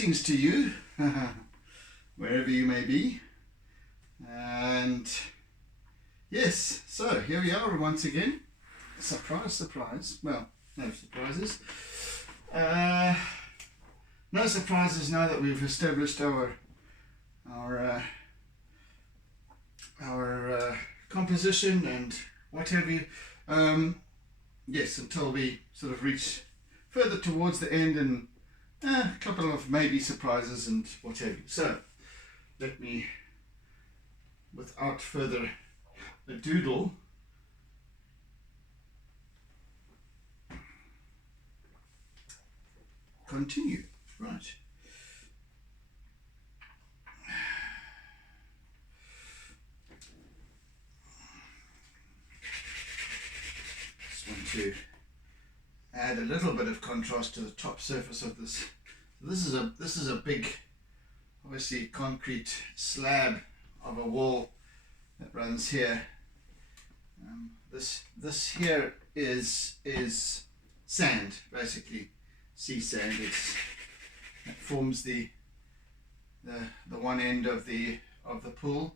Greetings to you, wherever you may be. And yes, so here we are once again. Surprise, surprise. Well, no surprises. No surprises now that we've established our composition and what have you. Yes, until we sort of reach further towards the end and a couple of maybe surprises and what have you. So let me, without further ado, continue. Right. Just want to add a little bit of contrast to the top surface of this. This is a big, obviously concrete slab of a wall that runs here. This here is sand, basically sea sand. It forms the one end of the pool.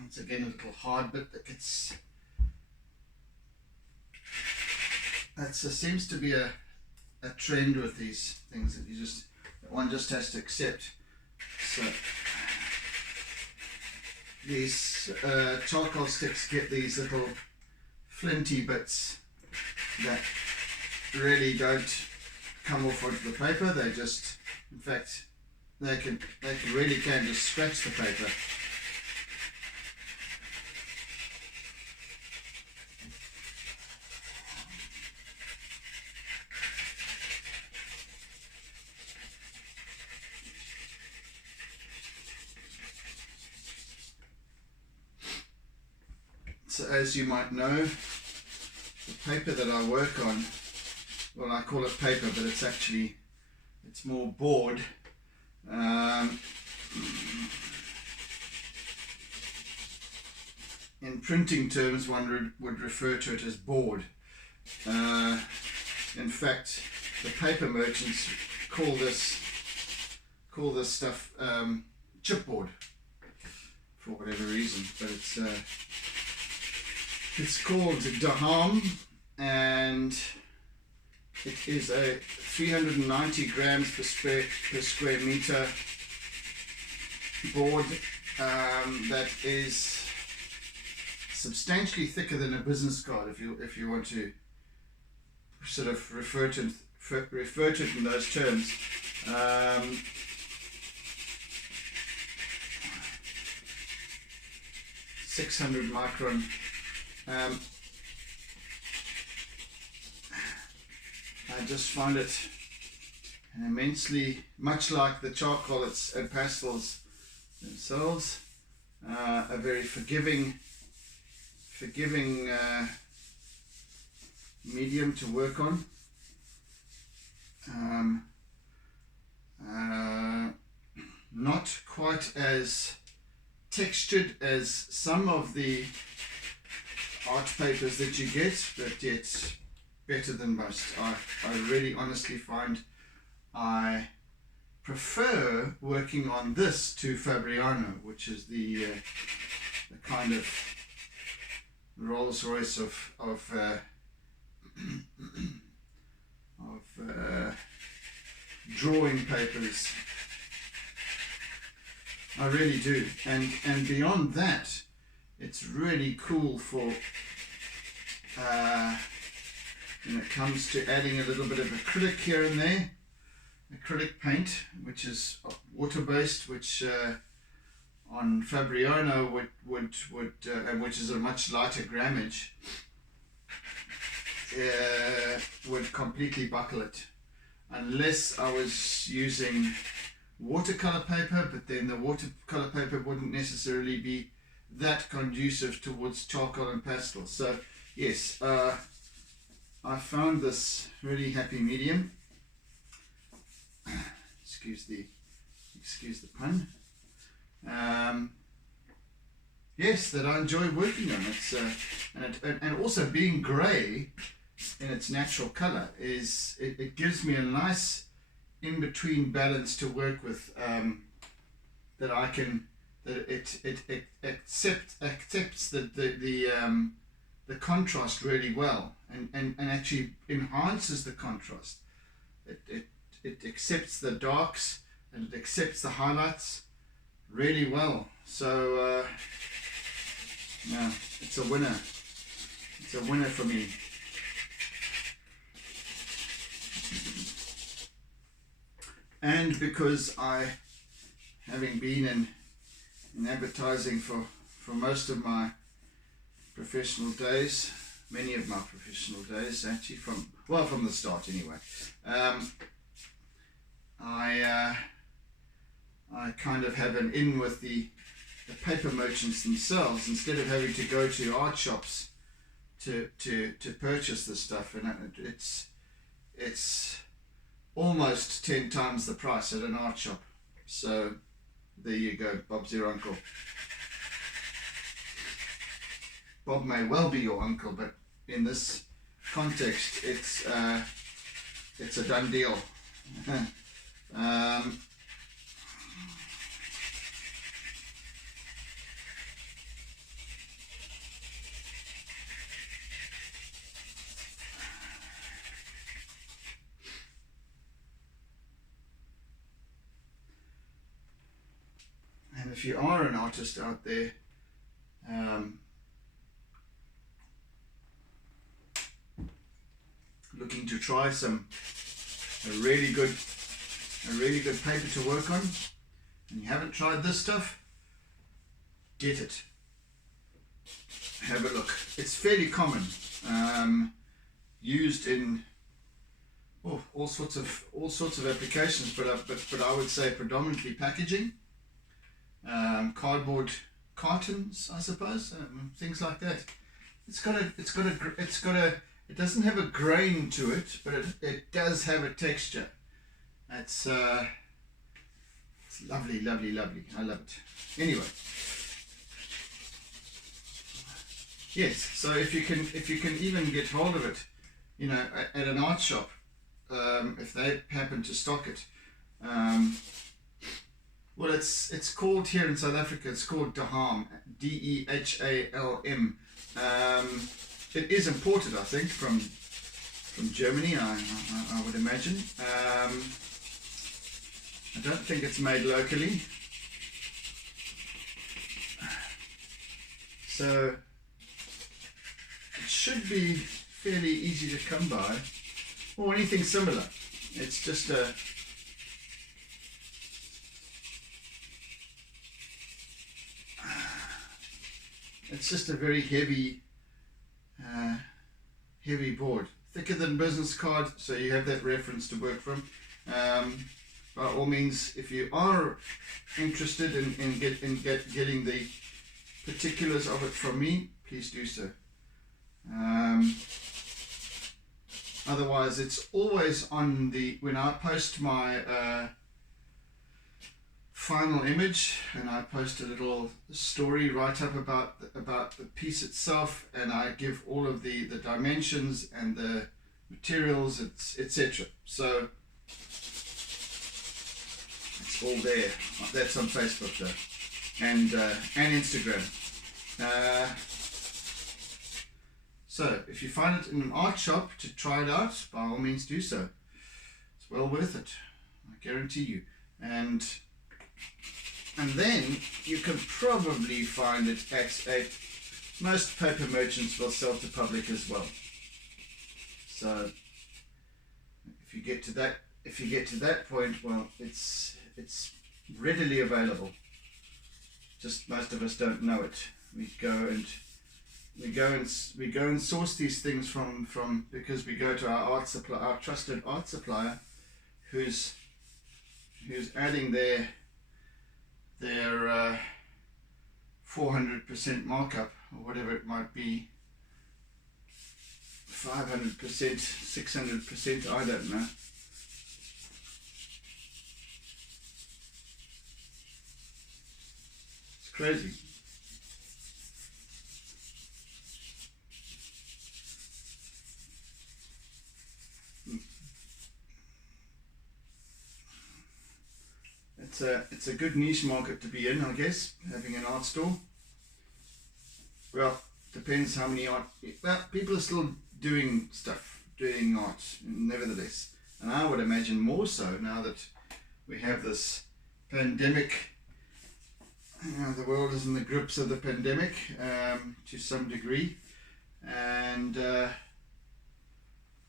Once again, a little hard bit that gets. That seems to be a trend with these things that one just has to accept. So these charcoal sticks get these little flinty bits that really don't come off onto the paper. They just, in fact, they really can just scratch the paper. So as you might know, the paper that I work on, well, I call it paper, but it's more board. In printing terms, one would refer to it as board. In fact, the paper merchants call this stuff chipboard for whatever reason, but it's called Durban, and it is a 390 grams per square meter board that is substantially thicker than a business card, if you want to sort of refer to it in those terms. 600 micron. I just find it immensely, much like the charcoal and pastels themselves, a very forgiving medium to work on. Not quite as textured as some of the art papers that you get, but yet better than most. I really honestly find I prefer working on this to Fabriano, which is the kind of Rolls Royce of drawing papers. I really do, and beyond that, it's really cool for when it comes to adding a little bit of acrylic here and there, acrylic paint, which is water-based, which on Fabriano which is a much lighter grammage, would completely buckle it, unless I was using watercolor paper, but then the watercolor paper wouldn't necessarily be that conducive towards charcoal and pastel. So yes, I found this really happy medium. Excuse the pun. Yes, that I enjoy working on. It's and also being grey in its natural colour is it gives me a nice in between balance to work with. That I can it accepts the contrast really well and actually enhances the contrast. It accepts the darks and it accepts the highlights really well. So yeah, it's a winner. It's a winner for me. And because having been in advertising for most of my professional days, many of my professional days actually, from the start anyway, I kind of have an in with the paper merchants themselves, instead of having to go to art shops to purchase this stuff, and it's almost 10 times the price at an art shop. So there you go, Bob's your uncle. Bob may well be your uncle, but in this context, it's a done deal. And if you are an artist out there, looking to try a really good paper to work on, and you haven't tried this stuff, get it. Have a look. It's fairly common, used in all sorts of applications, but I would say predominantly packaging, cardboard cartons, I suppose, things like that. It doesn't have a grain to it, but it does have a texture. It's lovely, lovely, lovely. I love it. Anyway, yes. So if you can even get hold of it, at an art shop, if they happen to stock it. Well, it's called here in South Africa. It's called Deham, Dehalm. It is imported, I think, from Germany. I would imagine. I don't think it's made locally. So it should be fairly easy to come by, or anything similar. It's just a very heavy board, thicker than business card, so you have that reference to work from. By all means, if you are interested in getting the particulars of it from me, please do so. Otherwise, it's always on when I post my final image, and I post a little story write-up about the piece itself, and I give all of the dimensions and the materials, etc. So it's all there. That's on Facebook though, and Instagram. So if you find it in an art shop to try it out, by all means do so. It's well worth it, I guarantee you. And then you can probably find it at most paper merchants will sell to public as well. So if you get to that point, well, it's readily available. Just most of us don't know it. We go and source these things from because we go to our trusted art supplier, who's 400% markup, or whatever it might be, 500%, 600%, I don't know. It's crazy. It's a good niche market to be in, I guess, having an art store. Well, depends how many art. Well, people are still doing stuff, doing art, nevertheless. And I would imagine more so now that we have this pandemic. The world is in the grips of the pandemic to some degree, and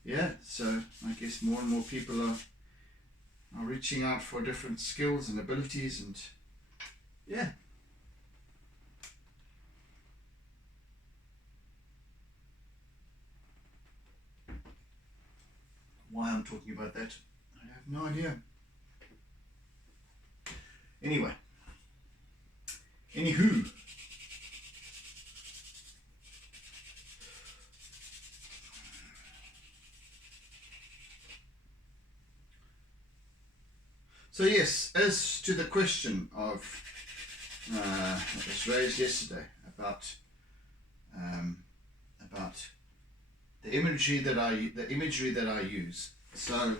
yeah, so I guess more and more people are reaching out for different skills and abilities, and yeah. Why I'm talking about that, I have no idea. Anyway, anywho, so yes, as to the question of that was raised yesterday about the imagery that I use. So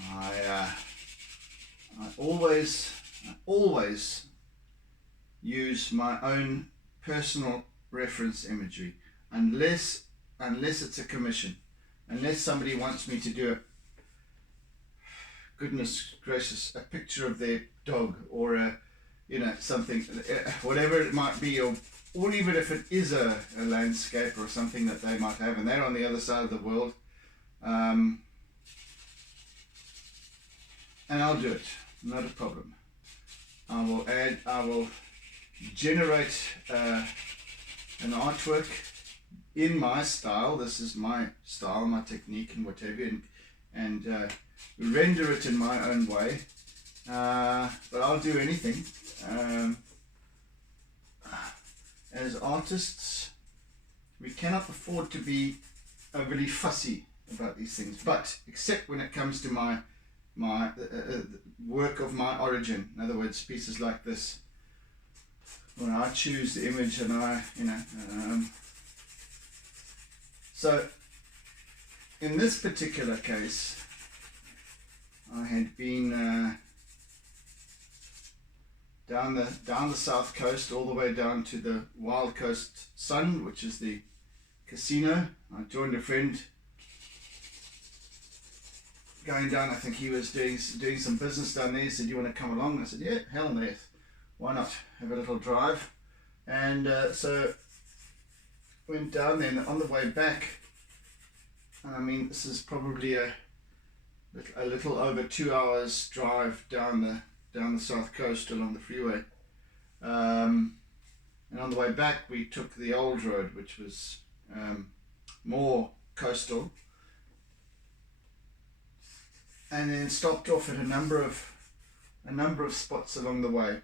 I always use my own personal reference imagery, unless it's a commission, unless somebody wants me to do it. Goodness gracious, a picture of their dog, or a, something, whatever it might be, or even if it is a landscape or something that they might have, and they're on the other side of the world, and I'll do it, not a problem. I will generate an artwork in my style. This is my style, my technique, and whatever, and render it in my own way, but I'll do anything. As artists, we cannot afford to be overly fussy about these things, but except when it comes to my work of my origin. In other words, pieces like this, when I choose the image and so in this particular case, I had been down the south coast, all the way down to the Wild Coast Sun, which is the casino. I joined a friend going down. I think he was doing some business down there. He said, "You want to come along?" I said, "Yeah, hell no, why not? Have a little drive." And so went down there, and on the way back, I mean, this is probably a little over 2 hours drive down the south coast along the freeway, and on the way back we took the old road, which was more coastal, and then stopped off at a number of spots along the way.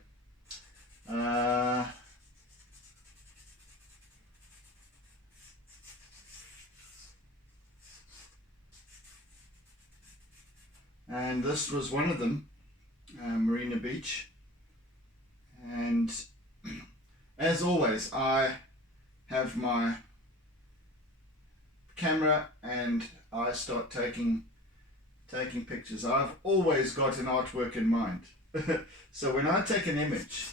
And this was one of them, Marina Beach. And as always, I have my camera and I start taking pictures. I've always got an artwork in mind. So when I take an image,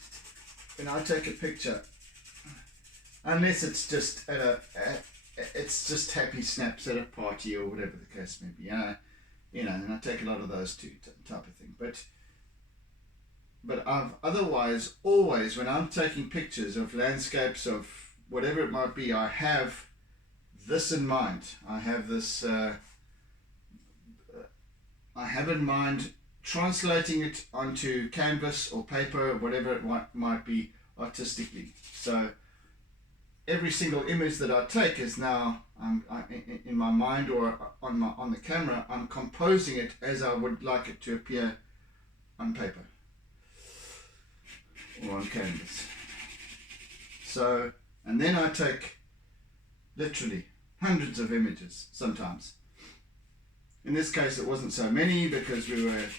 when I take a picture, unless it's just it's just happy snaps at a party or whatever the case may be, and I take a lot of those too, type of thing. But I've otherwise always, when I'm taking pictures of landscapes, of whatever it might be, I have this in mind. I have this. I have in mind translating it onto canvas or paper, or whatever it might be artistically. So every single image that I take is now in my mind, or on the camera, I'm composing it as I would like it to appear on paper. or on canvas. So, and then I take literally hundreds of images sometimes. In this case it wasn't so many because we were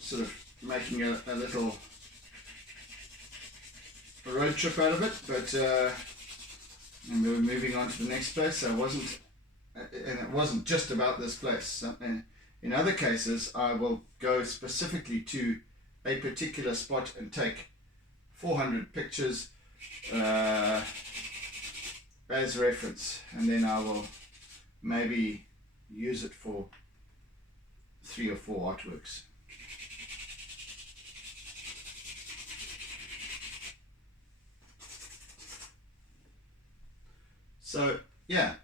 sort of making a little road trip out of it, but and we were moving on to the next place, so it wasn't just about this place. So, in other cases I will go specifically to a particular spot and take 400 pictures as reference, and then I will maybe use it for 3 or 4 artworks. So yeah,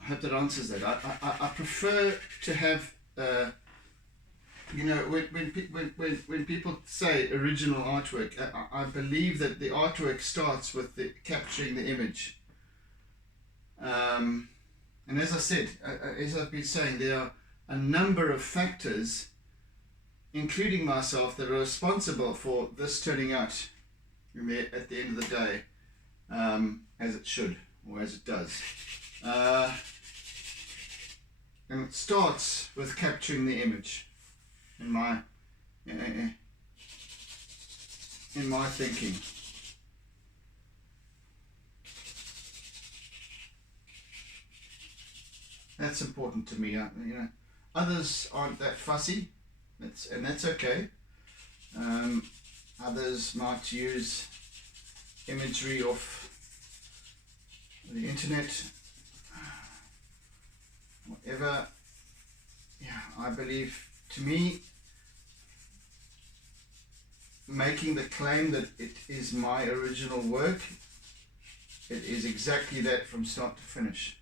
I hope that answers that. I prefer to have you know, when people say original artwork, I believe that the artwork starts with capturing the image. And as I said, as I've been saying, there are a number of factors, including myself, that are responsible for this turning out at the end of the day as it should, or as it does. And it starts with capturing the image. In my thinking, that's important to me. You know, others aren't that fussy, and that's okay. Others might use imagery off the internet, whatever. Yeah, I believe, to me, making the claim that it is my original work, it is exactly that from start to finish.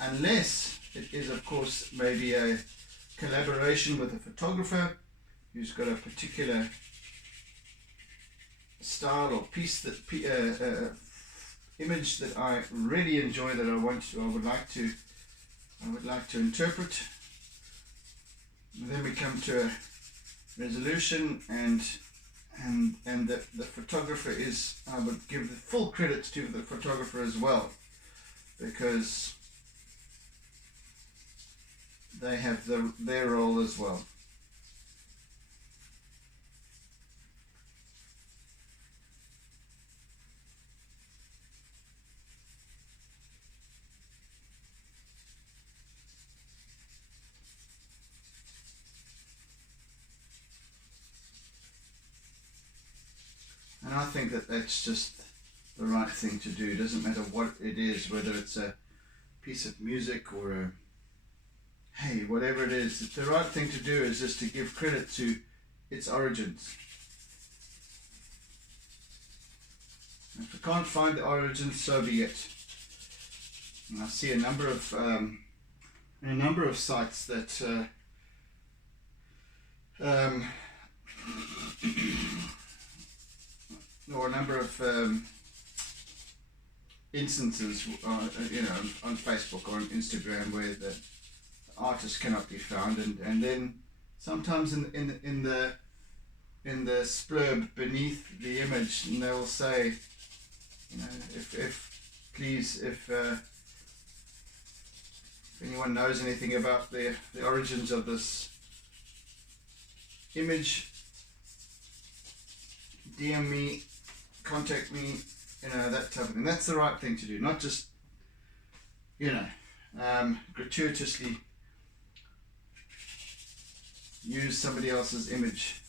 Unless it is, of course, maybe a collaboration with a photographer who's got a particular style or piece, that image that I really enjoy, that I would like to interpret. And then we come to a resolution, and the photographer is, I would give the full credit to the photographer as well, because they have their role as well. And I think that that's just the right thing to do. It doesn't matter what it is, whether it's a piece of music or hey, whatever it is. The right thing to do is just to give credit to its origins. If we can't find the origins, so be it. And I see a number of sites that or a number of instances, you know, on Facebook or on Instagram, where the artist cannot be found, and then sometimes in the splurb beneath the image, and they will say, you know, if anyone knows anything about the origins of this image, DM me, contact me, you know, that type of thing. That's the right thing to do, not just, you know, gratuitously use somebody else's image.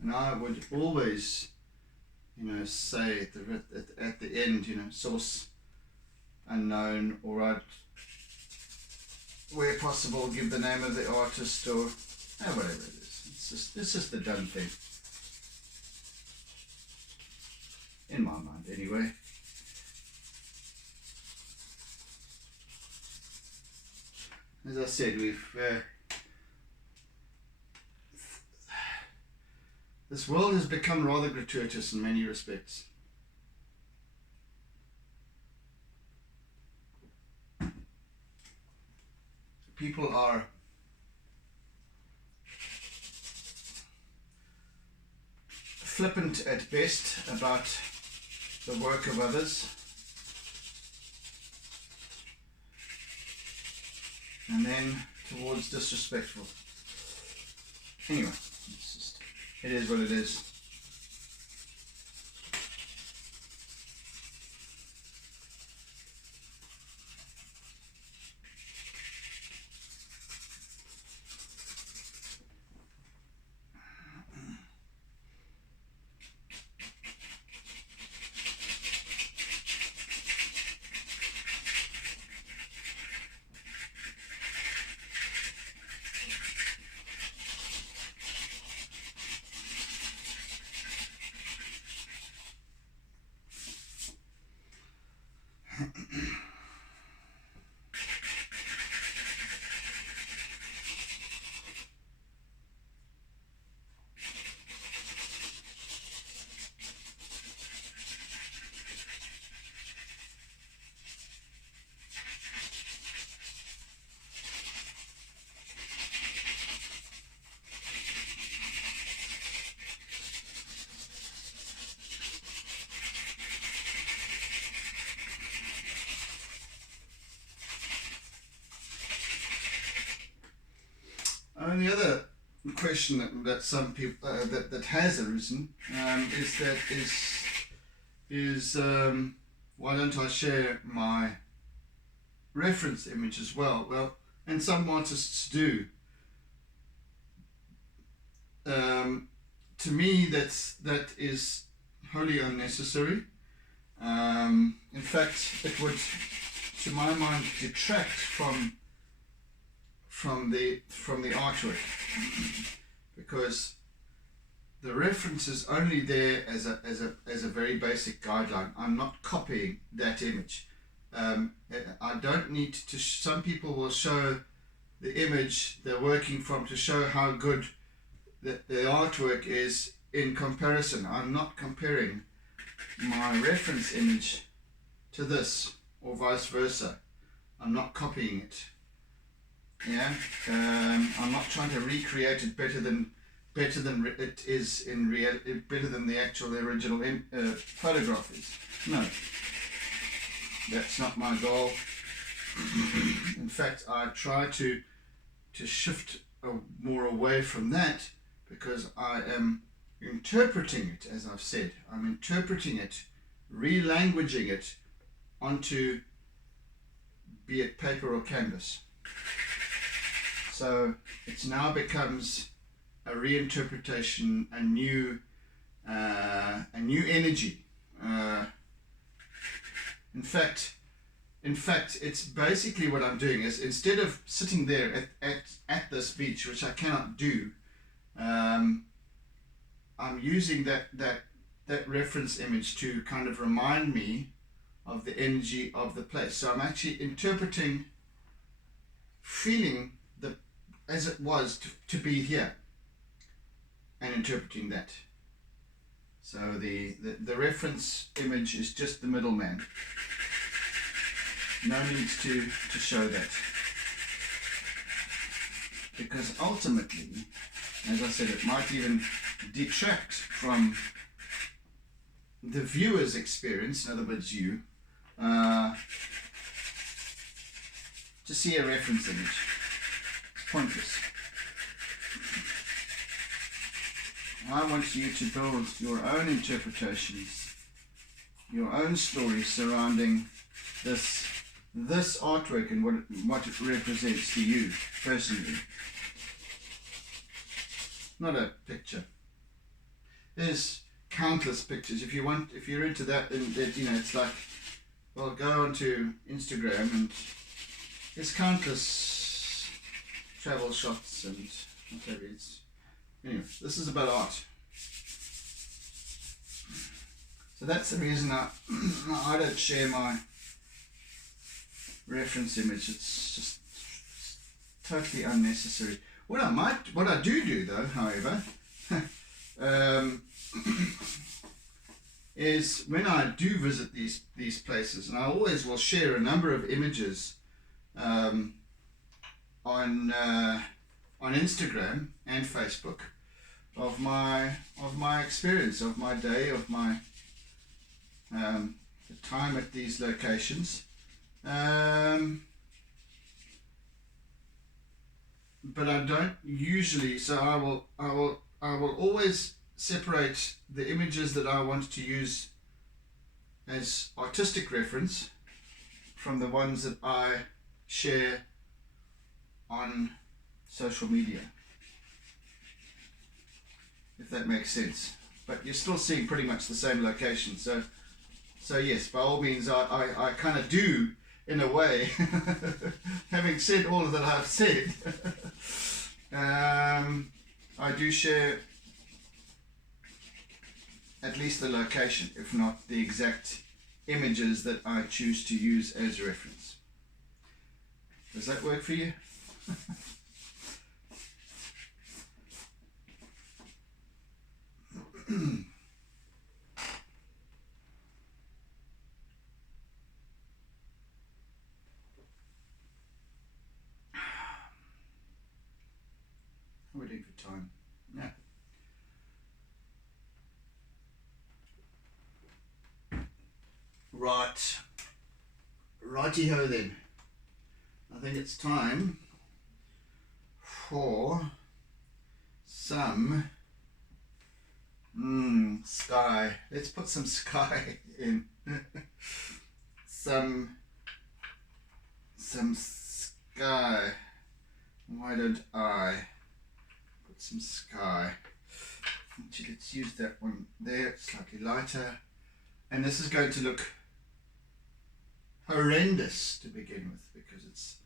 And I would always, you know, say at the end, you know, source unknown, or I'd, where possible, give the name of the artist, or whatever it is. It's just the done thing, in my mind, anyway. As I said, we've this world has become rather gratuitous in many respects. People are flippant at best about the work of others, and then towards disrespectful. Anyway, it is what it is. And the other question that some people that has arisen is why don't I share my reference image as well? Well, and some artists do. To me, that is wholly unnecessary. In fact, it would, to my mind, detract from the artwork, because the reference is only there as a very basic guideline. I'm not copying that image. I don't need to. Some people will show the image they're working from to show how good the artwork is in comparison. I'm not comparing my reference image to this or vice versa. I'm not copying it. Yeah, I'm not trying to recreate it better than it is in reality, better than the actual original photograph is. No, that's not my goal. In fact, I try to shift more away from that, because I am interpreting it, as I've said. I'm interpreting it, relanguaging it onto, be it paper or canvas. So it now becomes a reinterpretation, a new energy. In fact, it's basically what I'm doing is, instead of sitting there at this beach, which I cannot do, I'm using that reference image to kind of remind me of the energy of the place. So I'm actually interpreting, feeling as it was to be here, and interpreting that. So the reference image is just the middleman. No need to show that, because ultimately, as I said, it might even detract from the viewer's experience, in other words you, to see a reference image. It's pointless. I want you to build your own interpretations, your own stories surrounding this artwork and what it represents to you personally. Not a picture. There's countless pictures. If you're into that, then it's like, well, go onto Instagram and there's countless travel shots and whatever. Anyway, this is about art. So that's the reason I don't share my reference image. It's just totally unnecessary. What I do though, however, um, is when I do visit these places, and I always will share a number of images on Instagram and Facebook of my experience, of my day, of my the time at these locations. But I don't usually, so I will always separate the images that I want to use as artistic reference from the ones that I share on social media, if that makes sense. But you're still seeing pretty much the same location, so yes, by all means, I kind of do, in a way, having said all that I've said, I do share at least the location, if not the exact images that I choose to use as reference. Does that work for you? How are we doing for time? Yeah. Right. Righty-ho then. I think it's time for some sky. Let's put some sky in. some sky. Why don't I put some sky? Actually, let's use that one there, slightly lighter. And this is going to look horrendous to begin with, because it's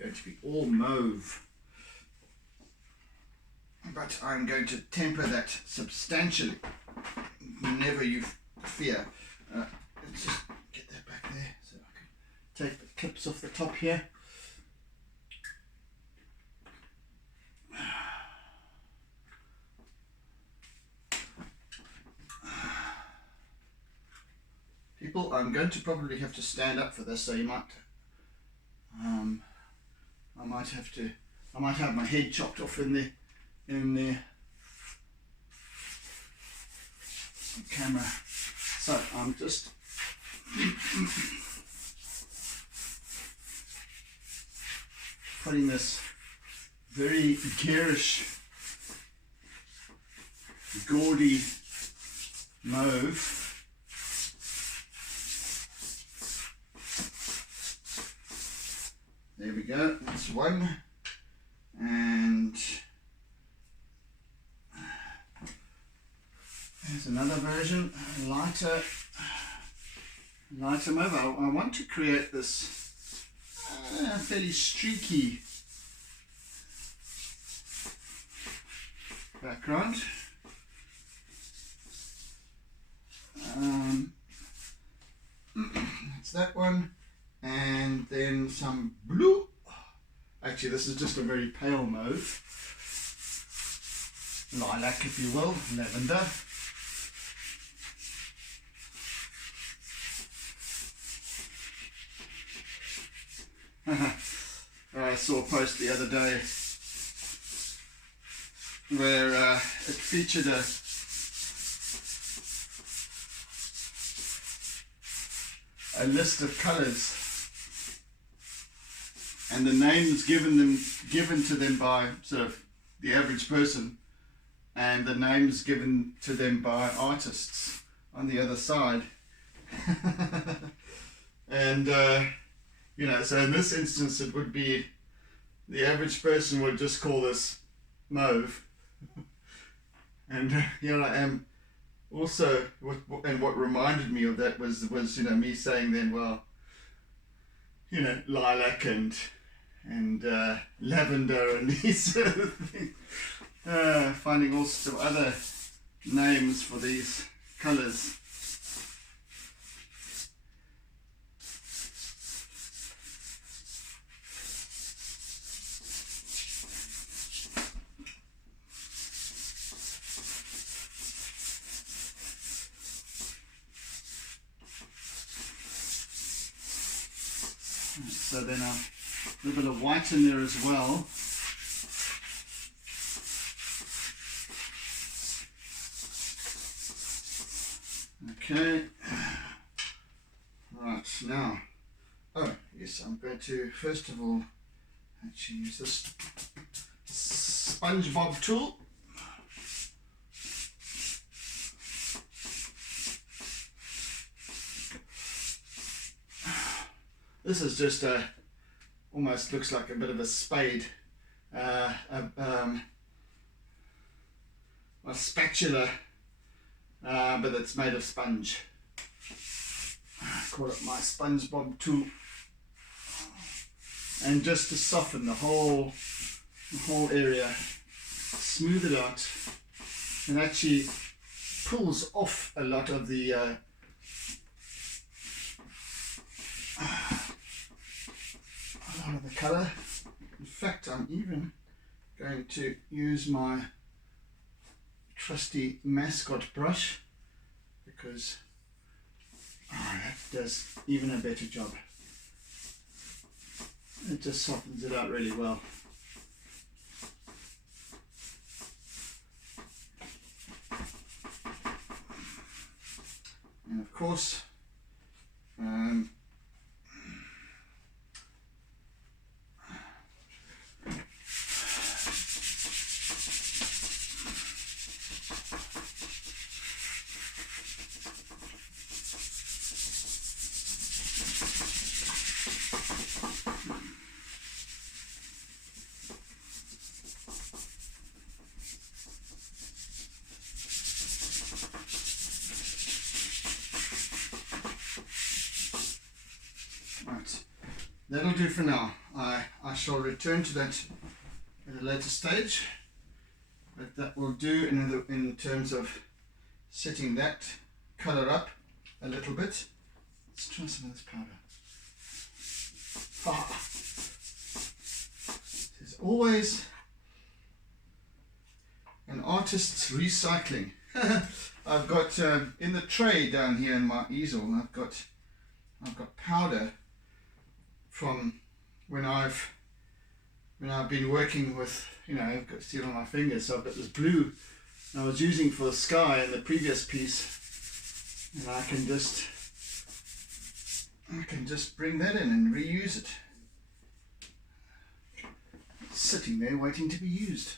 going to be all mauve. But I'm going to temper that substantially. Never you fear. Let's just get that back there so I can take the clips off the top here. People, I'm going to probably have to stand up for this, so you might, I might have my head chopped off in the camera. So I'm just putting this very garish, gaudy mauve There we go, that's one. And there's another version, lighter mauve. I want to create this fairly streaky background. It's that one. And then some blue. Actually, this is just a very pale mauve. Lilac, if you will, lavender. I saw a post the other day where it featured a list of colours and the names given to them by sort of the average person, and the names given to them by artists on the other side. And you know, so in this instance it would be, the average person would just call this mauve. And here I am also, and what reminded me of that was you know, me saying then, well, you know, lilac and lavender and these sort of things. Finding all sorts of other names for these colours. So then a little bit of white in there as well. Okay. Right, now, oh yes, I'm going to first of all actually use this SpongeBob tool. This is just almost looks like a bit of a spade, a spatula, but it's made of sponge. I call it my SpongeBob tool, and just to soften the whole area, smooth it out, and actually pulls off a lot of the colour. In fact, I'm even going to use my trusty mascot brush, because that does even a better job. It just softens it out really well. And of course, that'll do for now. I shall return to that at a later stage, but that will do in terms of setting that colour up a little bit. Let's try some of this powder. There's always an artist's recycling. I've got in the tray down here in my easel, I've got powder from when I've been working with, I've got steel on my fingers, so I've got this blue I was using for the sky in the previous piece, and I can just bring that in and reuse it. It's sitting there waiting to be used.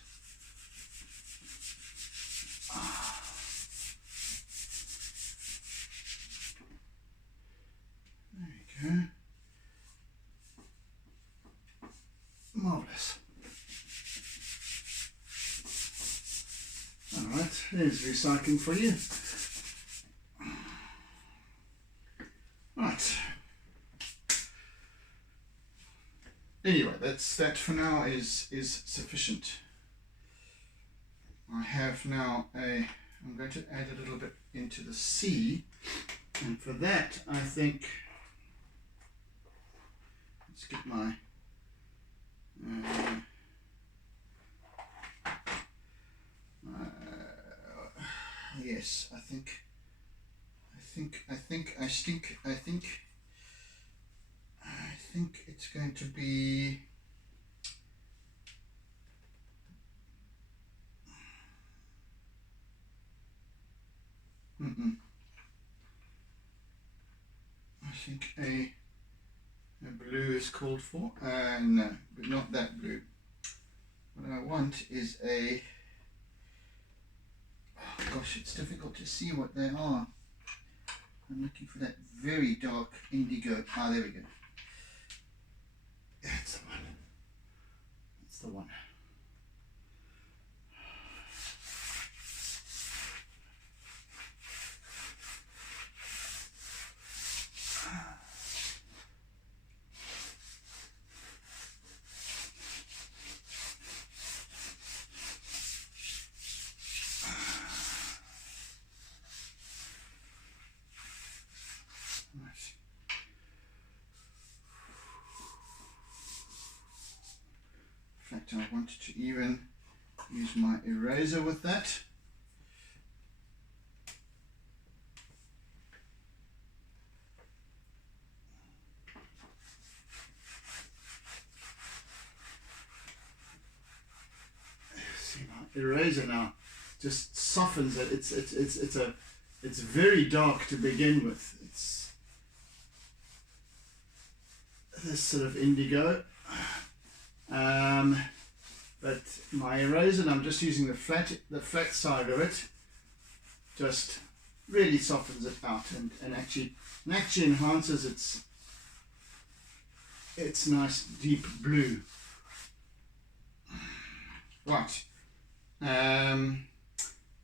There we go. Marvellous. Alright, there's recycling for you. Right. Anyway, that for now is sufficient. I have now I'm going to add a little bit into the sea, and for that I think, let's get my yes, I think it's going to be I think a blue is called for. No, but not that blue. What I want is a, oh gosh, it's difficult to see what they are. I'm looking for that very dark indigo. Ah, there we go. That's the one. That's the one. In fact, I wanted to even use my eraser with that. eraser now just softens it. It's very dark to begin with. It's this sort of indigo. But my eraser, and I'm just using the flat side of it, just really softens it out and actually enhances its nice deep blue. Right, and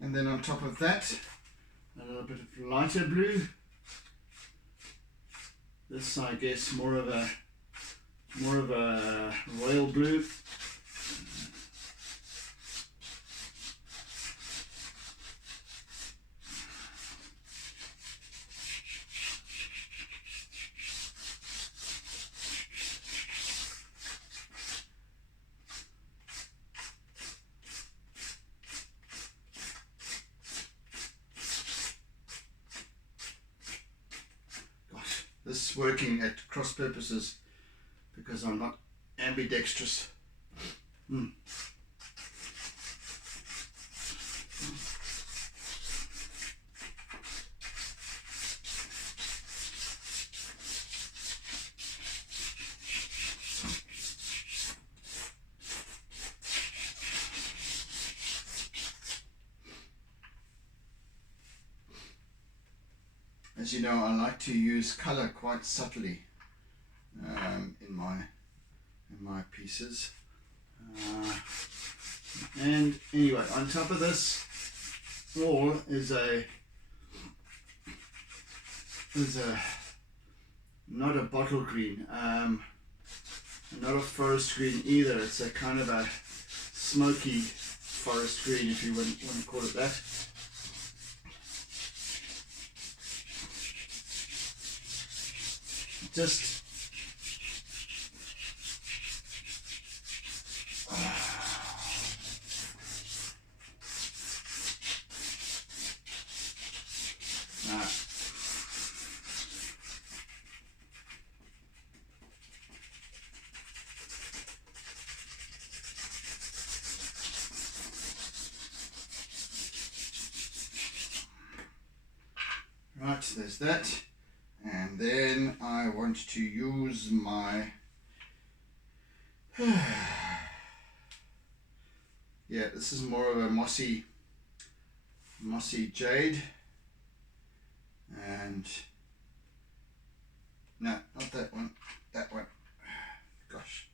then on top of that, a little bit of lighter blue. This, I guess, more of a royal blue. This is working at cross purposes because I'm not ambidextrous. As you know, I like to use color quite subtly in my pieces. And anyway, on top of this all is not a bottle green, not a forest green either. It's a kind of a smoky forest green, if you want to call it that. Just right, there's that. And then I want to use my yeah, this is more of a mossy jade, and no, not that one, that one. Gosh.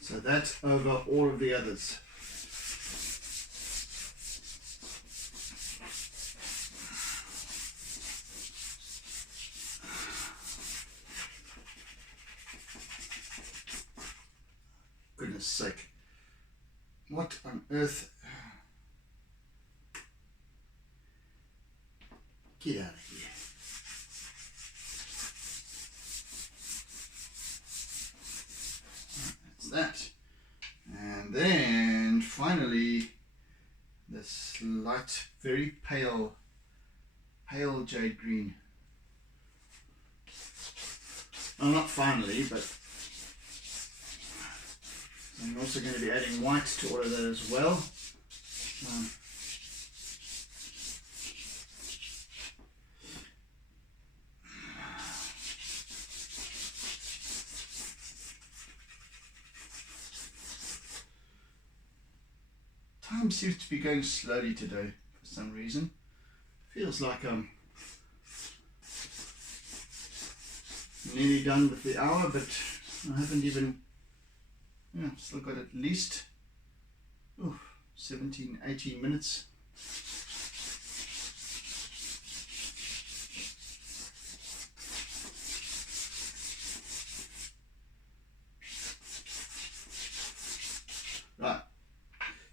So that's over all of the others. Goodness sake. What on earth? Get out of here. That, and then finally this light, very pale jade green. Well, not finally, but I'm also going to be adding white to all of that as well. Time seems to be going slowly today for some reason. Feels like I'm nearly done with the hour, but I haven't even, still got at least 17, 18 minutes. Right.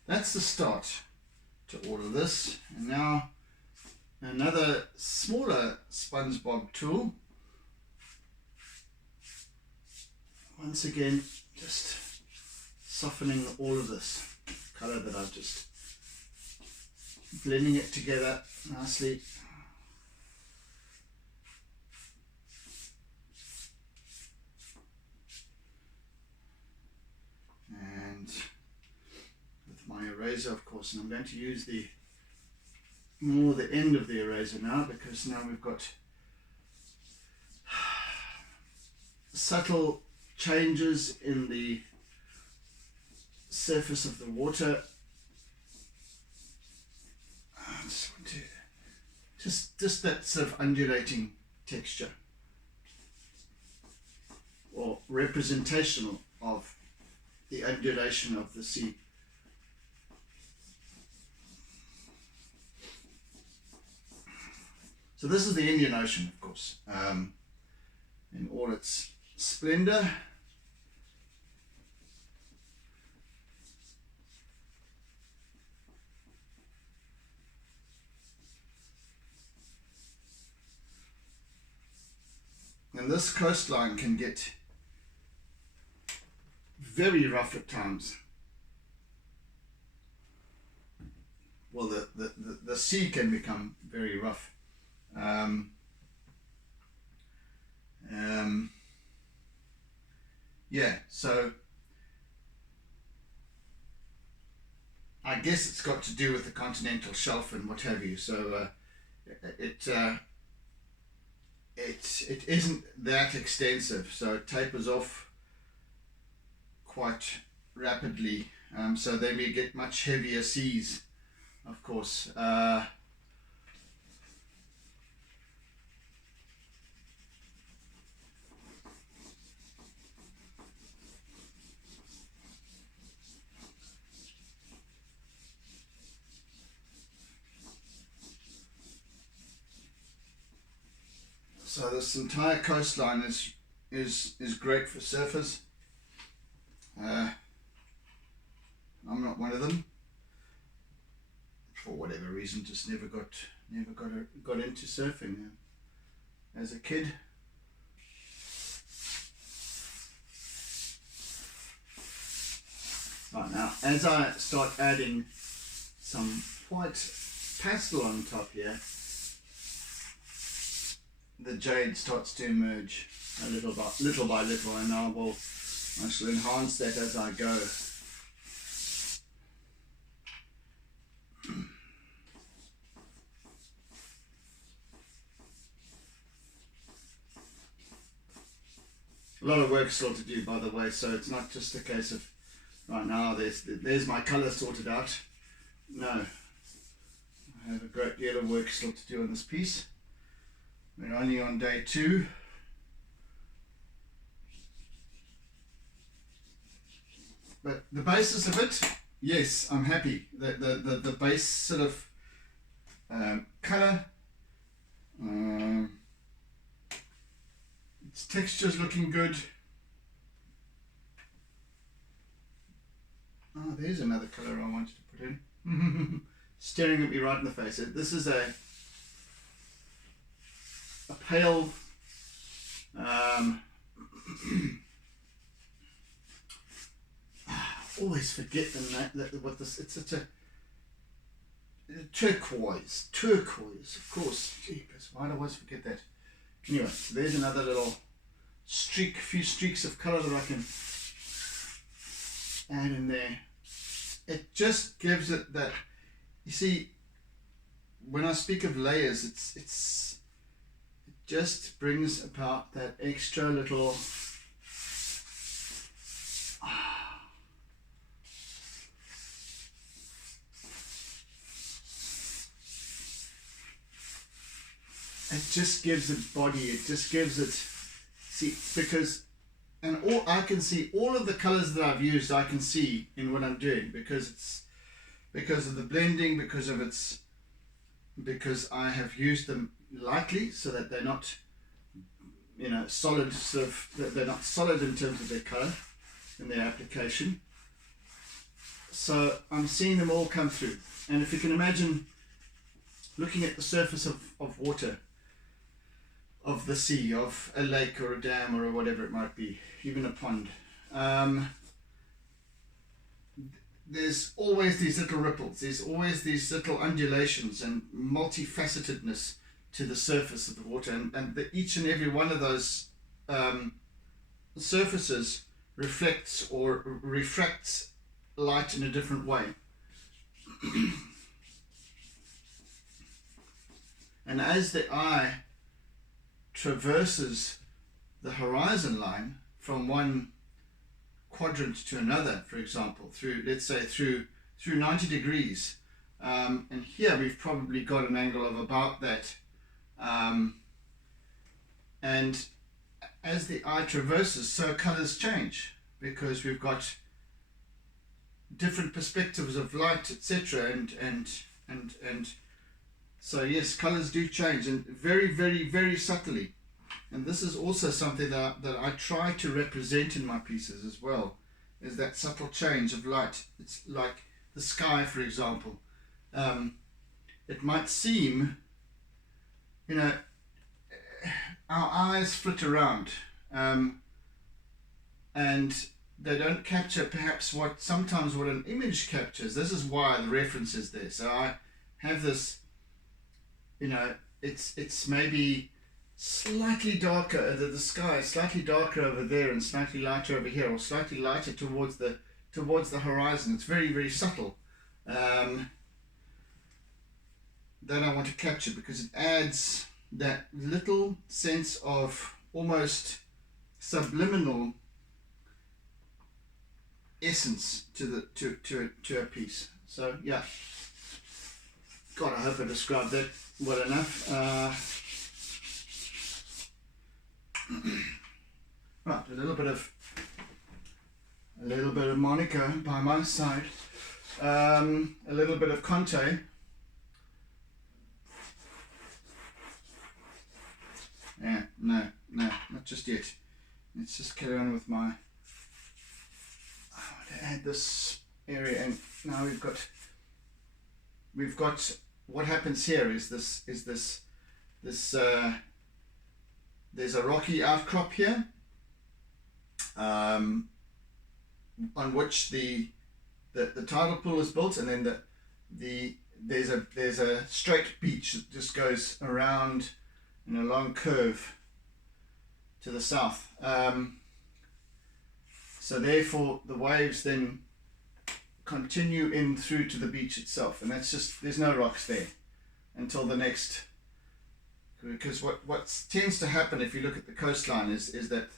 That's the start to all of this. And now another smaller SpongeBob tool. Once again, just softening all of this color that I've just blending it together nicely. And with my eraser, of course, and I'm going to use the end of the eraser now, because now we've got subtle changes in the surface of the water. I just want to just that sort of undulating texture, or representational of the undulation of the sea. So this is the Indian Ocean, of course, in all its splendor. And this coastline can get very rough at times. Well, the sea can become very rough. Yeah, so I guess it's got to do with the continental shelf and what have you. So it isn't that extensive, so it tapers off quite rapidly. So then we get much heavier seas, of course. So this entire coastline is great for surfers. I'm not one of them, for whatever reason. Just never got into surfing as a kid. Right, now as I start adding some white pastel on top here, the jade starts to emerge little by little, and I shall enhance that as I go. A lot of work still to do, by the way, so it's not just a case of right now there's my colour sorted out. No, I have a great deal of work still to do on this piece. We're only on day 2. But the basis of it, yes, I'm happy. The base sort of colour, its texture's looking good. Oh, there's another colour I wanted to put in. Staring at me right in the face. This is a pale always forget that what this, it's such a turquoise, of course. Jeepers, why do I always forget that? Anyway, so there's another little few streaks of colour that I can add in there. It just gives it that, you see, when I speak of layers, it just brings about that extra little it just gives it body, it just gives it, see, because, and all I can see, all of the colors that I've used, I can see in what I'm doing, because of the blending, because I have used them lightly, so that they're not, solid, sort of, they're not solid in terms of their color in their application. So I'm seeing them all come through. And if you can imagine looking at the surface of water, of the sea, of a lake or a dam or whatever it might be, even a pond, there's always these little ripples, there's always these little undulations and multifacetedness to the surface of the water, and each and every one of those surfaces reflects or refracts light in a different way. And as the eye traverses the horizon line from one quadrant to another, for example, through, let's say, through 90 degrees, and here we've probably got an angle of about that, and as the eye traverses, so colors change, because we've got different perspectives of light, etc., and so yes, colors do change, and very, very, very subtly. And this is also something that I try to represent in my pieces as well, is that subtle change of light. It's like the sky, for example. It might seem, you know, our eyes flit around, and they don't capture perhaps sometimes what an image captures. This is why the reference is there. So I have this, you know, it's maybe slightly darker, the sky is slightly darker over there and slightly lighter over here, or slightly lighter towards the horizon. It's very, very subtle, that I want to capture, because it adds that little sense of almost subliminal essence to a piece. So yeah, God, I hope I described that well enough. Right, a little bit of Monica by my side, a little bit of Conte. Yeah, no, not just yet. Let's just carry on with my. I want to add this area, and now we've got what happens here is this. There's a rocky outcrop here, on which the tidal pool is built, and then there's a straight beach that just goes around in a long curve to the south. So therefore the waves then continue in through to the beach itself, and that's just, there's no rocks there until the next. Because what tends to happen if you look at the coastline is that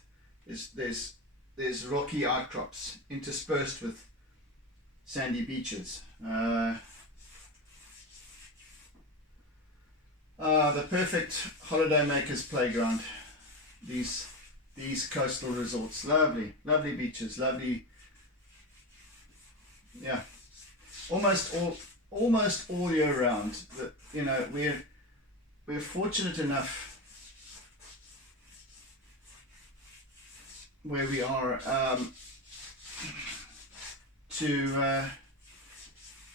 there's rocky outcrops interspersed with sandy beaches. The perfect holiday maker's playground. These coastal resorts, lovely beaches, lovely. Yeah, almost all year round. That, you know, we're fortunate enough where we are to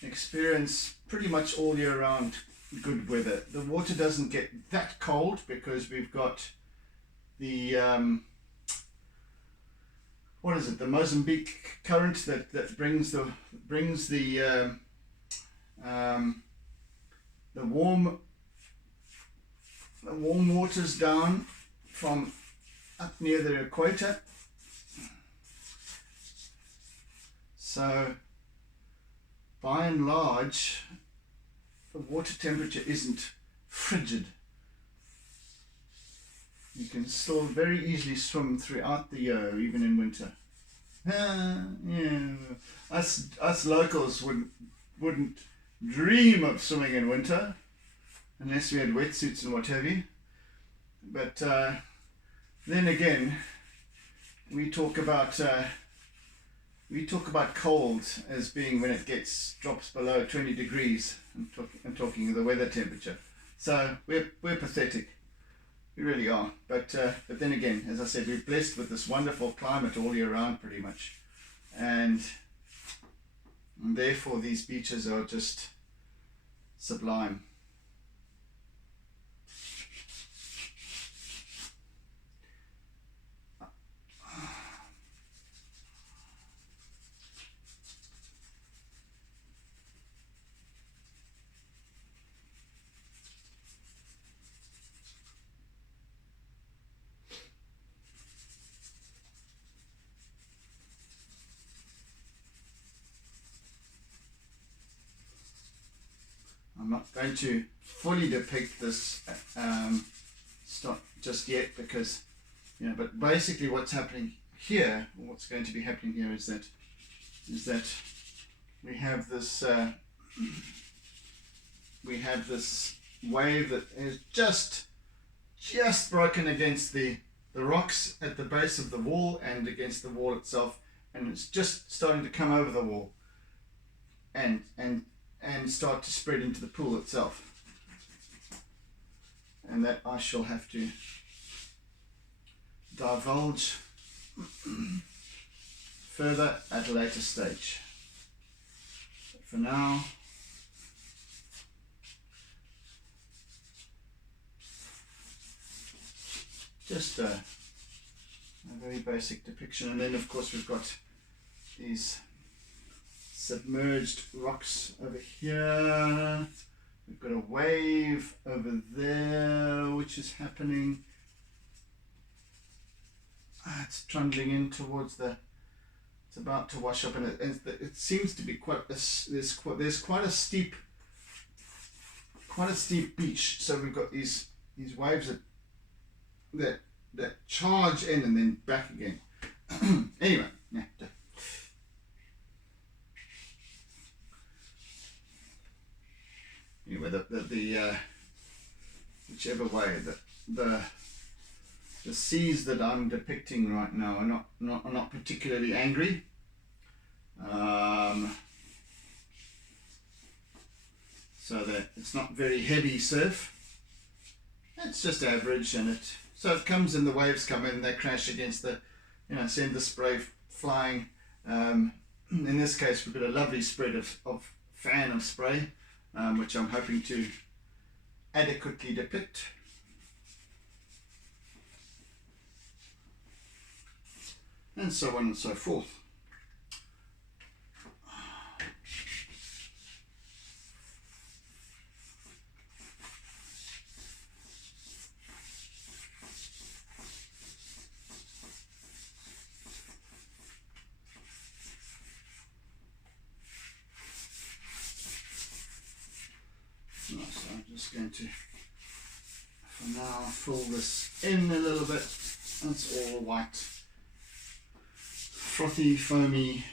experience pretty much all year round good weather. The water doesn't get that cold because we've got the what is it? The Mozambique current that brings the warm waters down from up near the equator. So by and large, the water temperature isn't frigid. You can still very easily swim throughout the year, even in winter. Yeah, us locals wouldn't dream of swimming in winter unless we had wetsuits and what have you. But then again, we talk about cold as being when it drops below 20 degrees. I'm talking of the weather temperature. So we're pathetic. We really are. But then again, as I said, we're blessed with this wonderful climate all year round, pretty much, and therefore these beaches are just sublime. not going to fully depict this start just yet, because but basically what's happening here, or what's going to be happening here, is that we have this wave that is just broken against the rocks at the base of the wall and against the wall itself, and it's just starting to come over the wall and start to spread into the pool itself, and that I shall have to divulge further at a later stage. But for now, just a very basic depiction. And then of course we've got these submerged rocks over here. We've got a wave over there which is happening. It's trundling in towards it's about to wash up, and it seems to be there's quite a steep beach. So we've got these waves that charge in and then back again. Anyway, yeah. Anyway, the whichever way, the seas that I'm depicting right now are not particularly angry. So that it's not very heavy surf. It's just average, and so it comes in, the waves come in, they crash against send the spray flying. In this case, we've got a lovely spread of fan of spray, which I'm hoping to adequately depict. And so on and so forth. So I'm just going to, for now, fill this in a little bit. That's all white, frothy, foamy.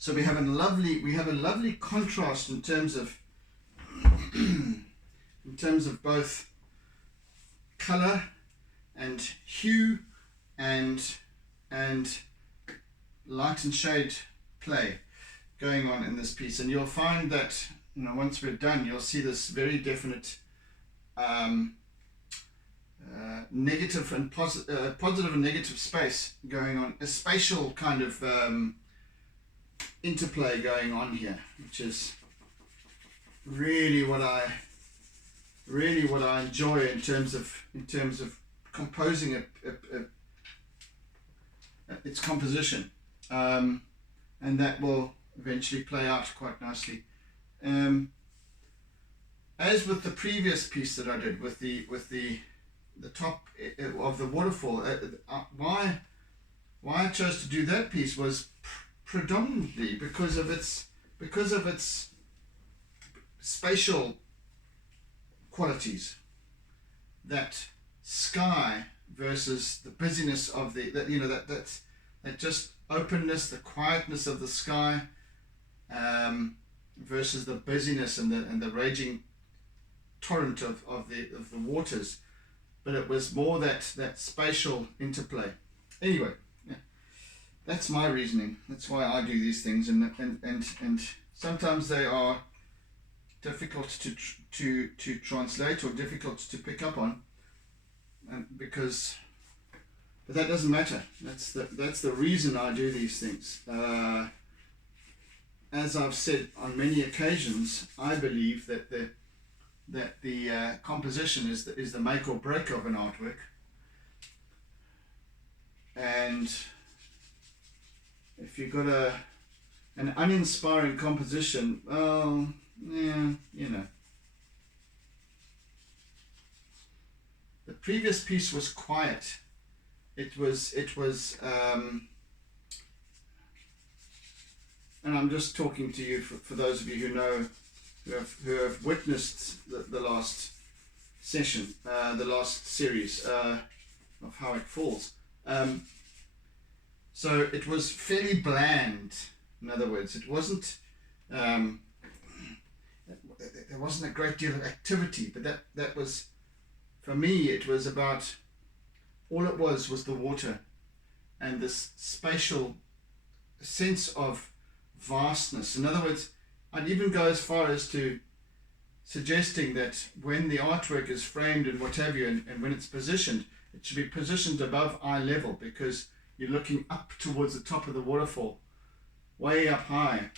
So we have a lovely contrast in terms of both color and hue and light and shade play going on in this piece. And you'll find that once we're done, you'll see this very definite negative and positive and negative space going on, a spatial kind of interplay going on here, which is really what I enjoy in terms of composing its composition, and that will eventually play out quite nicely. As with the previous piece that I did with the top of the waterfall, why I chose to do that piece was predominantly because of its spatial qualities. That sky versus the busyness of that just openness, the quietness of the sky, versus the busyness and the raging torrent of the waters. But it was more that spatial interplay. Anyway. That's my reasoning. That's why I do these things, and sometimes they are difficult to translate or difficult to pick up on, and but that doesn't matter. That's the reason I do these things. As I've said on many occasions, I believe that the composition is the make or break of an artwork, and if you've got an uninspiring composition, well, yeah, you know. The previous piece was quiet. It was and I'm just talking to you for those of you who know, who have witnessed the last session, the last series of How It Falls. So it was fairly bland. In other words, it wasn't. There wasn't a great deal of activity, but that was, for me, it was about, all it was the water and this spatial sense of vastness. In other words, I'd even go as far as to suggesting that when the artwork is framed and what have you, and when it's positioned, it should be positioned above eye level, because you're looking up towards the top of the waterfall, way up high,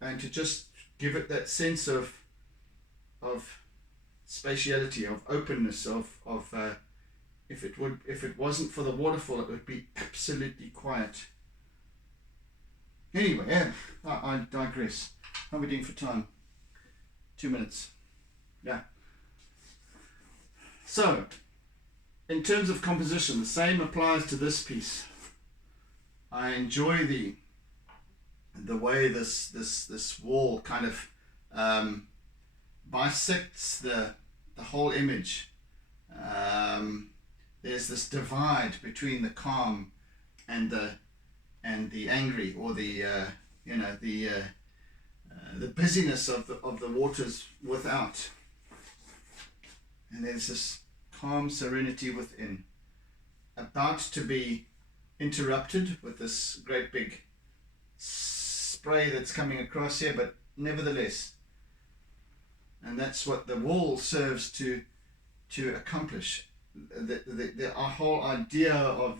and to just give it that sense of spatiality, of openness, of if it wasn't for the waterfall, it would be absolutely quiet. Anyway, yeah, I digress. How are we doing for time? 2 minutes. Yeah. So, in terms of composition, the same applies to this piece. I enjoy the way this wall kind of bisects the whole image. There's this divide between the calm and the angry, or the busyness of the waters without, and there's this calm serenity within, about to be interrupted with this great big spray that's coming across here, but nevertheless, and that's what the wall serves to accomplish. The whole idea of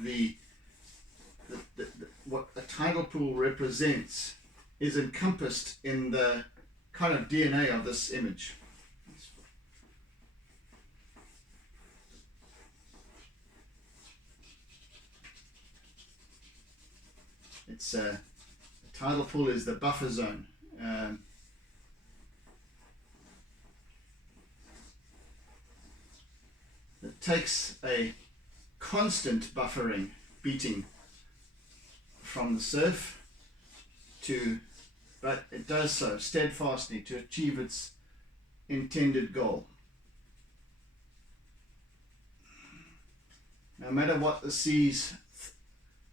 what a tidal pool represents is encompassed in the kind of DNA of this image. It's a tidal pool is the buffer zone. It takes a constant buffering, beating from the surf but it does so steadfastly to achieve its intended goal. No matter what the seas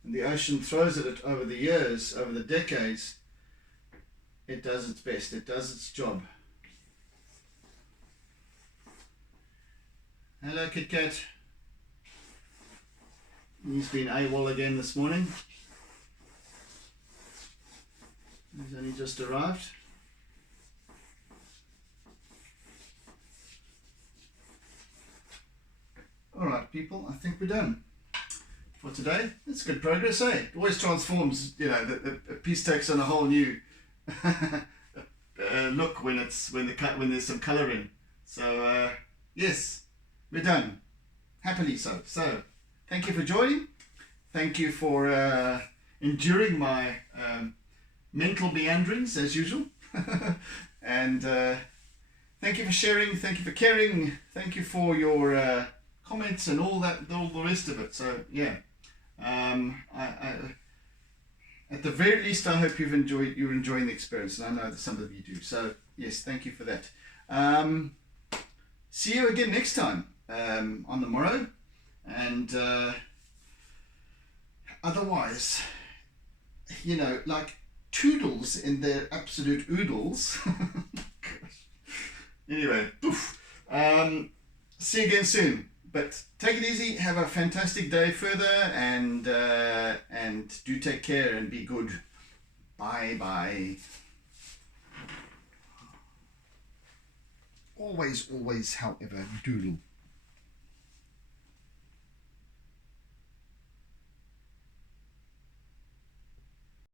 and the ocean throws at it over the years, over the decades, it does its best, it does its job. Hello, Kit Kat. He's been AWOL again this morning. He's only just arrived. Alright people, I think we're done for today. It's good progress, eh? It always transforms, you know, the piece takes on a whole new look when there's some colour in. So yes, we're done. Happily so. So thank you for joining. Thank you for enduring my mental meanderings as usual. And thank you for sharing, thank you for caring, thank you for your comments and all the rest of it. So yeah, at the very least, I hope you're enjoying the experience, and I know that some of you do. So yes, thank you for that. See you again next time on the morrow, and otherwise, you know, like toodles in their absolute oodles. Anyway, poof. See you again soon. But take it easy. Have a fantastic day further, and do take care and be good. Bye bye. always, however, doodle.